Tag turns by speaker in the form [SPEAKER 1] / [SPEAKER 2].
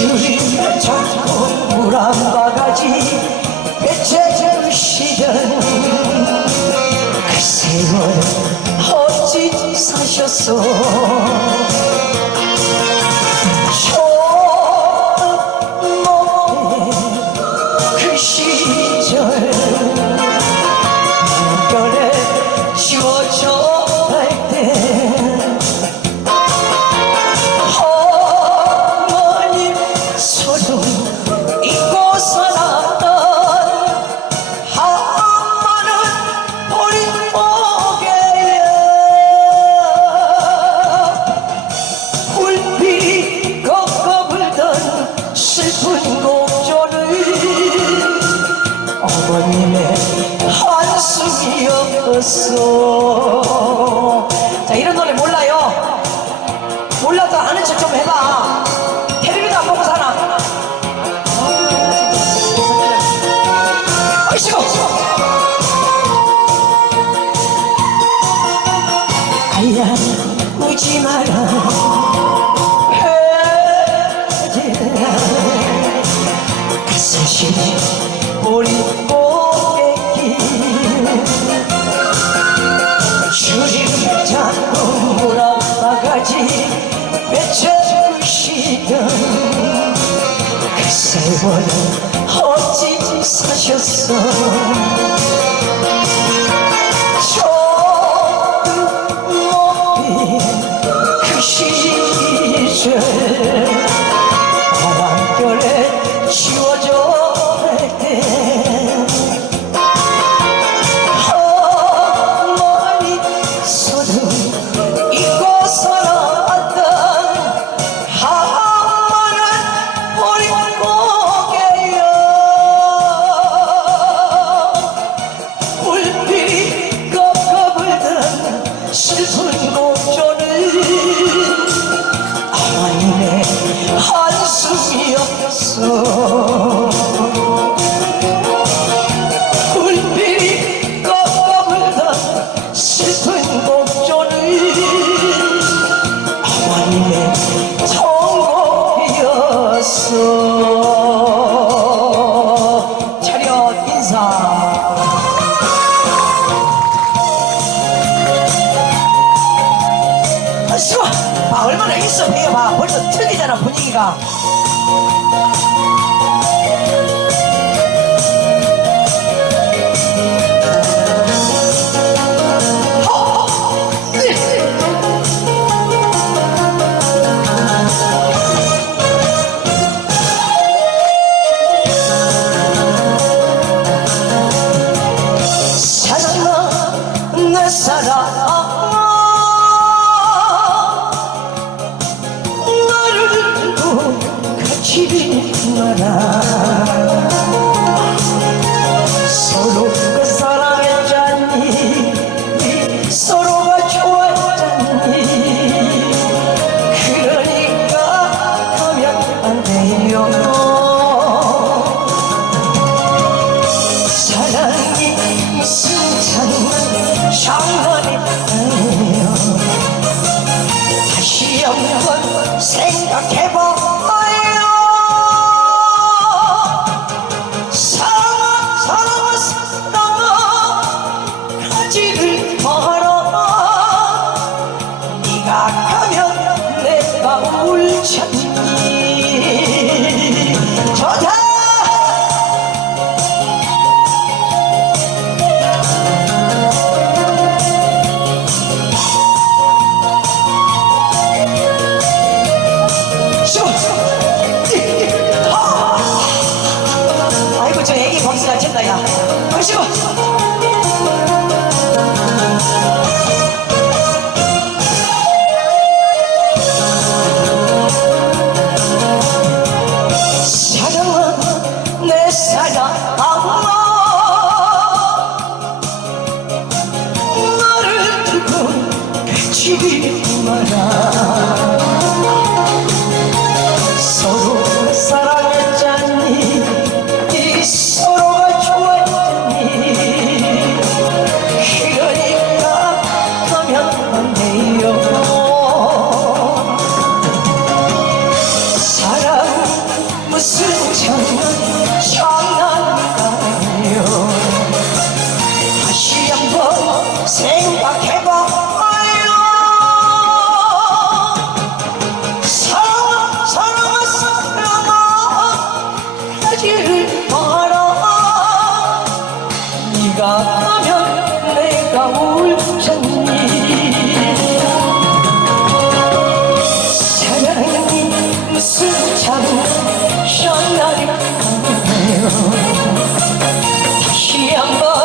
[SPEAKER 1] 주위에 자꾸 불안 바가지, 배채질 시절 그 세월 어찌 사셨소? 한숨이 없었어. 자 이런 노래 몰라요? 몰라도 아는 척 좀 해봐. 테레비도 안 보고 사나? 아이씨고! 아야 우지 마라. 가슴이 우리 외쳐주시던 그 세월을 어찌 사셨어? 저 눈높이 그 시절 Música 정원이 아니여 다시 한번 생각해봐. 잠시만 사랑은 내 사랑 아마 너를 두고 배치기 마라. 겨울 정리 시한번